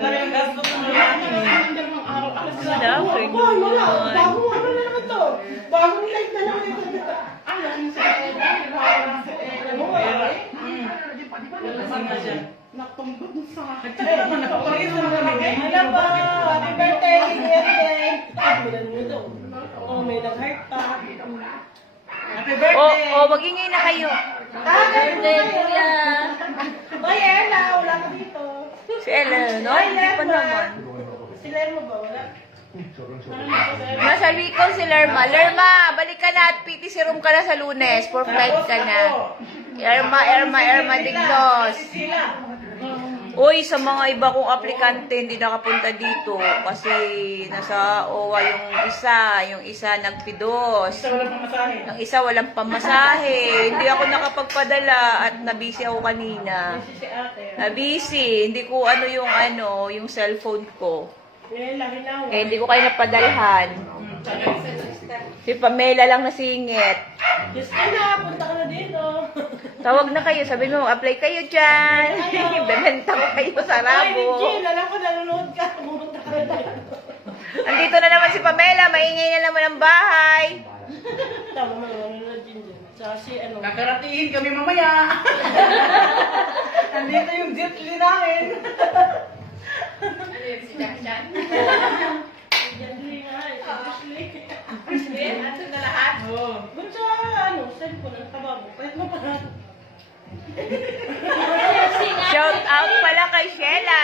Talagang gasto ko naman. Laughing Wala, naman. bagong ano na naman to. Bagong light na naman ito. Lasing na siya. Natumbod sa akin. Nagtaka naman, nagpaparis naman kami. Hello po! Happy birthday! Birthday! Bulan mo daw. Oh, may nag-heart pa. Happy birthday! Mag-ingay na kayo. Birthday, kuya. Oy, Ella! Wala ka dito. Si Ellen, no? Hindi pa naman. Si Lerma ba? Wala? Nasa Bicol si Lerma. Lerma, balik ka na at PT serum ka na sa Lunes. For flight ka na. Erma Dignos. Sila. Uy, sa mga iba kong aplikante, hindi nakapunta dito. Kasi nasa OWA yung isa nagpidos. Isa walang pamasahe. Yung isa walang pamasahe. Hindi ako nakapagpadala at nabisi ako kanina. Si ate. Nabisi. Hindi ko yung cellphone ko. Ella, hilaw. Eh, hindi ko kayo napadalhan. Si Pamela lang nasingit. Diyos ko na, punta ka na dito. Tawag na kayo. Sabi mo, apply kayo dyan. Bebenta ko kayo sa Ay, rabo. Jill, alam ko nanonood ka. Pumunta ka na dito. Andito na naman si Pamela. Maingay na naman ang bahay. Tama mo, nanonood din dyan. Tsaka si ano. Kakaratiin kami mamaya. Nandito yung jet li namin. Gently nga eh. Oo. Ba't sa ano, cellphone, ang taba mo? Pwede mo pa na. Shout out pala kay Sheila.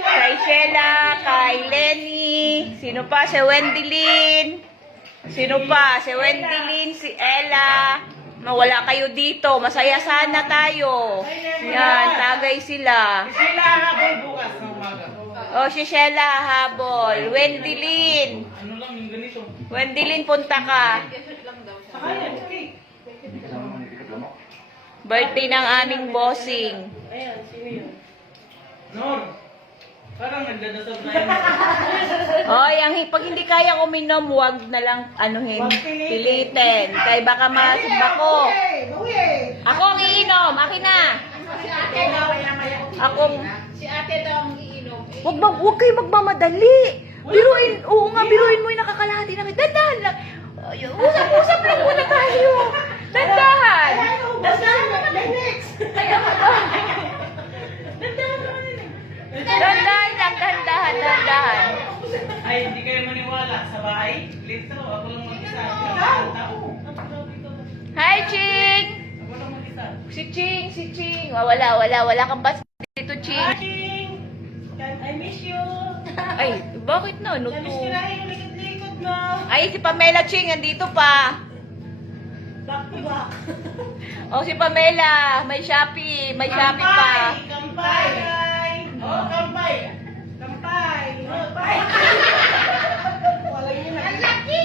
Kay Sheila, kay Lenny. Sino pa? Si Wendy Lynn. Sino pa? Si Wendy Lynn, si Ella. Mawala kayo dito. Masaya sana tayo. Yan, tagay sila. Sila habol bukas ng umaga. Si Sheila habol. Wendy Lynn. Ano lang yung ganito. Wendy Lynn, punta ka. Saka yan, cake. Birthday ng aming bossing. Ayan, sino yun? Nor. Parang nagdadasal na yun. Pag hindi kaya uminom, wag na lang pilitin. Kaya baka masibak ko. Bawi! Ako ang iinom. Akin na. Akong... Si ate daw ang iinom. Wag kayo magmamadali. Biruin mo yung nakakalahati namin. Dandahan lang. Usap lang muna tayo. Dandahan. Next! Dandahan lang, dandahan. Ay, hindi kayo maniwala. Sa bahay, litro. Ako lang mag-isa. Tao. Hi, Ching. Ako lang mag-isa. Si Ching. Wala kang bas dito, Ching. I miss you! Ay, bakit na? Ano Namiss to? ko na yung likod-likod mo! Ay, si Pamela Ching, andito pa. Back to back! Si Pamela, may Shopee pa. Kampay! Oh, kampay! Kampay! Kampay! Wala yun na.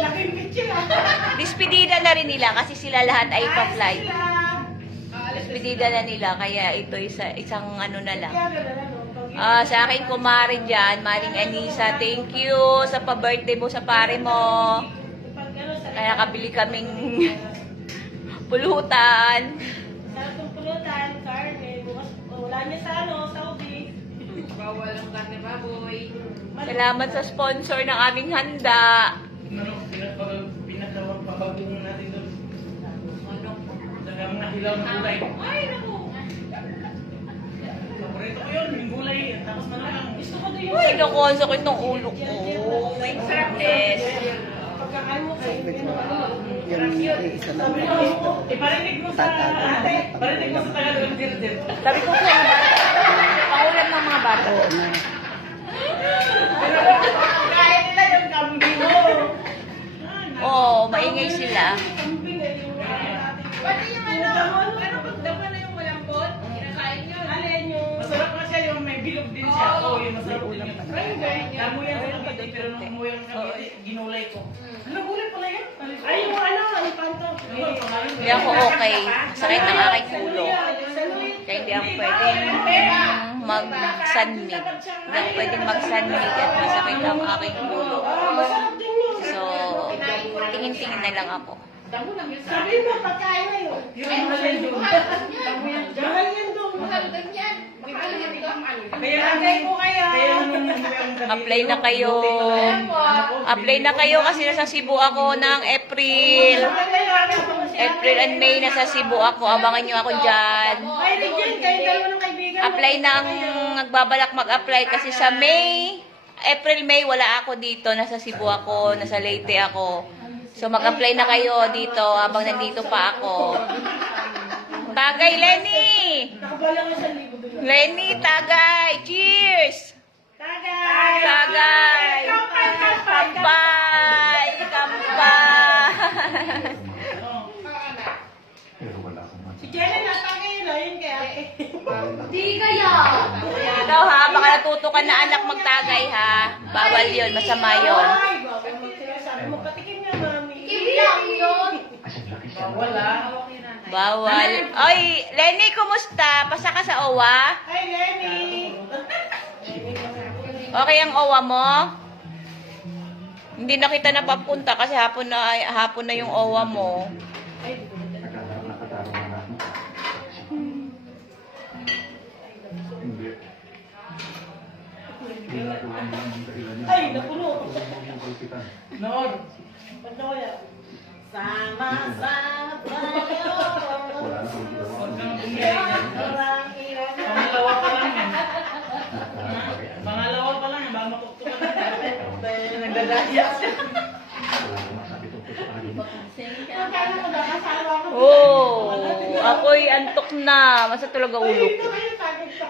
Laking bitchin ah! Dispedida na rin nila kasi sila lahat ay pa-fly. Sila! Dispedida na nila, kaya ito isang ano na lang. Kaya gano'n ano? Sa akin, kumare dyan, Maring Anisa, thank you sa pa-birthday mo sa pare mo. Kaya kabili kaming pulutan. Sa itong pulutan, karne, bukas, wala niya sa Saudi. Bawal ang karne baboy. Salamat sa sponsor ng aming handa. Ano, pinagpapagong natin doon. Dagang nahilaw na gulay. Ay, naku. Paborito ko yun, yung gulay. Tapos na lang. Gusto ko din Uy, naku, ang sakit ng ulo ko. My goodness. pagkakain mo kayo. Sabi ko, iparinig mo sa ate. Iparinig mo sa taga-dirdir. Sabi ko po, pangulam ng mga bata. Kaya nila yung kambing mo. Maingay sila. Kambing eh, yung Pati yung ano pagdaman na yung malambot, kinakain nyo. alin yung... Masarap nga siya yung may bilog din siya. Oo, yung masarap din yun. Ay, ganyan. Damo yan sa Cavite, pero nung umuwi ang Cavite, ginulay ko. Ano gulay pala yan? Ay, yung ano, yung panto. Hindi ako okay. Sakit ng aking ulo. Kaya hindi ako pwedeng mag-sunmig. Hindi ako pwedeng mag-sunmig at masakit ang aking ulo. Masarap din yun. So, tingin-tingin na lang ako. Damo lang yun. Sabihin mo, pagkain na yun. Yung mahal yun. Mahal yan doon. Mahal din yan. May mahal yan ang ano. Kaya lang ko kaya Apply na kayo. Apply na kayo kasi nasa Cebu ako ng April. April and May nasa Cebu ako. Abangan nyo ako dyan. Ay, Regine, kayo dalawa ng kaibigan. Apply na ang nagbabalak mag-apply kasi sa May, April, May wala ako dito. Nasa Cebu ako, nasa Leyte ako. So mag-apply na kayo dito habang nandito pa ako. Tagay, Lenny! Nakabalang na 1,000 doon. Lenny, tagay! Cheers! Tagay! Tagay! Kampay! Kampay! Si Jenny natagay yun, yun kay ate. Di kaya. Ikaw ha, baka natuto ka na anak magtagay ha. Bawal yun, masama yun. Ay, bawal magsinasabi mo. Patikim nga, mami. Ibilang yun. Wala. Bawal. Oy, Lenny, kumusta? Pasa ka sa OWA? Hi, Lenny! Okay ang OWA mo? Hindi na kita napapunta kasi hapon na yung OWA mo. Ay, napuno. Noon. Ba't nawala? Sama-sama tayo. Huwag kang bumiyay niya. Walang iwan. Pangalawa pa lang yan. Pangalawa pa lang yan. Baka matuktukan na. Nagdadaya siya. Magkano mo nakasawa ko? Oh, ako'y antok na. Masa talaga ulo Ay, ko. ito kayo, tagay pa.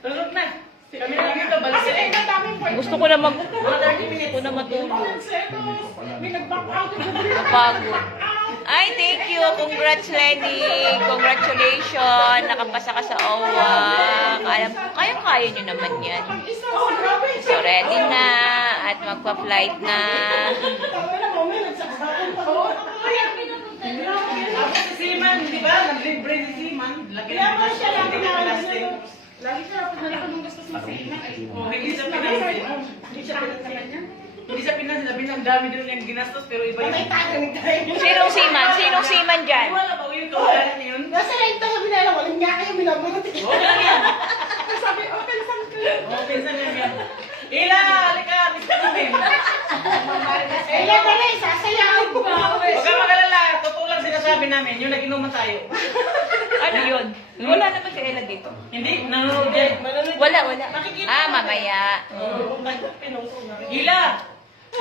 Tulog na. Kami lang dito. Kasi Balik ay madaming point. Gusto ko na matulog. May nag-back out. Napagod. Ay, thank you. Congrats, Lenny. Congratulations. Nakapasa ka sa OWA. Kaya nyo naman yan. Isa, oh, grabe. So, ready na. At magpa-flight na. Tama na, mami, nagsaksakan pa. Tapos si Seaman, di ba? Nag-libre si Seaman. Laki Kaya na mo siya lagi hindi na ka plastic. lagi siya napunta ko nung gusto sa sina. Oh, hindi siya pinansin. Hindi siya pinansin. Hindi siya pinansin. Sabi niya, ang dami din yung ginastos. Pero iba Patay yung... tayo ni tayo. Sinong seaman? Sinong seaman dyan? Wala ba? Yung kawalan niya yun? Nasa lang tayo binala, walang niya kayo binabugot. Okay lang yan. Sabi, okay, saan ka? Oh, pinsan niya yan. Ila, halika. Mr. Ruben. Eh, yan na rin, sasayaw. Huwag ka mag-alala. Totoo lang sinasabi namin. Yung nag-inuman tayo. Ano yun? Wala naman si Ella dito. Hindi, nanonood yan. Wala. Mamaya. Oo, pinuso na. Ila!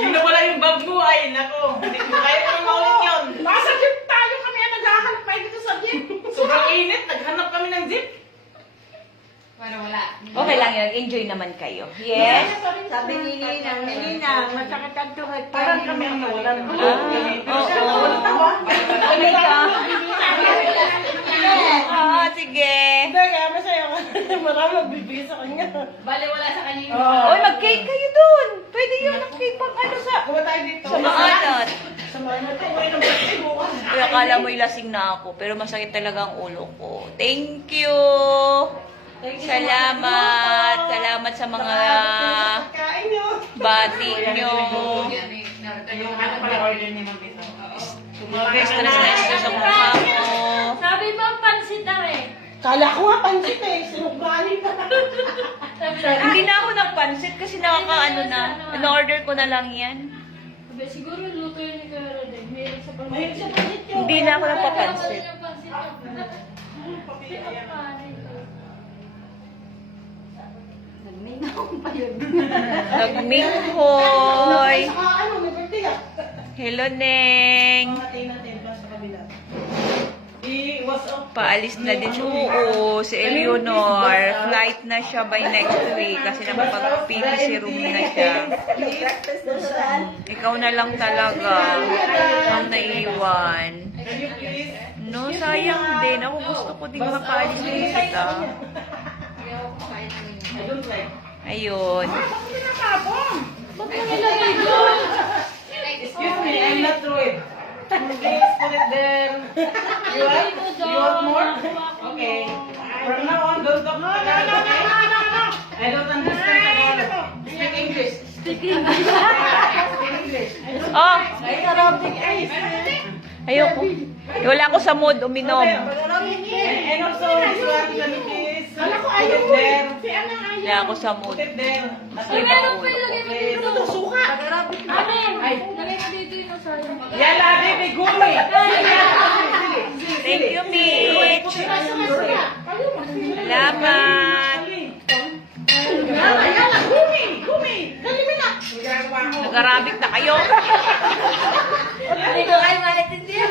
Yung nawala yung bag mo, ay, nako. Hindi ko kaya pa rin maulit yun. Nasa jeep tayo kami ang naghahanap tayo dito sa jeep. Sobrang init. Naghanap kami ng jeep. Wala. Okay lang yun. Enjoy naman kayo. Yes? Sabi ni Ninang, masakit ang tuhod. Parang kami ang nawalan. Oo. Ulit ka. Oo, sige. Hindi, kaya masaya ka. Marami magbibigay sa kanya. Bale, wala sa kanina. Oy, mag-cake kayo dun. Pwede yun ang cake pang ano sa... Kuha tayo dito. Sa maanat. Sa mga ito, uwi ng birthday bukas. Uy, akala mo'y lasing na ako. Pero masakit talaga ang ulo ko. Thank you. Salamat. Salamat sa mga Kain nyo. bati nyo. Yung ano pala order ni Ma'am Pito. Stress na sa mukha ko. Sabi mo, pansit daw eh. Kala ko nga pansit eh. Sinugbali pa. Hindi na ako nagpansit kasi nakakaano na. In-order ko na lang yan. Sabi, siguro luto yun ni Kuya Roden. Mayroon sa pansit. Mayroon sa pansit yun. Hindi na ako napapansit. Nagminghoy. Saka ano, may birthday ah. Hello, Neng. Mamatay natin pa sa kabila. What's up? Paalis na din siya. Oo, si Eleanor. Flight na siya by next week kasi nakapag-PPC room na siya. Ikaw na lang talaga ang naiwan. Can you please? No, sayang din. Ako gusto ko din mapaalis din kita. I don't like. Ayun. Excuse me, I'm not through it. Please put it there. You want more? Okay. From now on, don't talk Tagalog, okay? I don't understand Tagalog. Speak English. Speak English. Oh! Ayoko. Wala ako sa mood uminom. And also, this one, can you please? Kala ko Put ayaw it mo eh. there. Si Ana ayaw. Hindi ako sa mood. Put it there. Ay, meron pa Okay. Ito to, suka. Amen. Ay. Lagay ko dito yung sayang. Yala, baby, gumi. Thank you, Mitch. Salamat. Yala, yala, gumi, gumi. Galing na. Nag-Arabic na kayo. Hindi ko kayo maintindihan.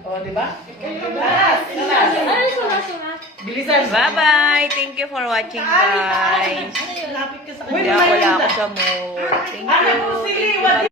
O, diba? Lalas, lalas. Ano sulat-sulat? Bilisan. Bye-bye. Thank you for watching, guys. Lapit ka sa Uy, Hindi ako wala ako sa mood. Thank Ano you. po, sili, Thank you, wag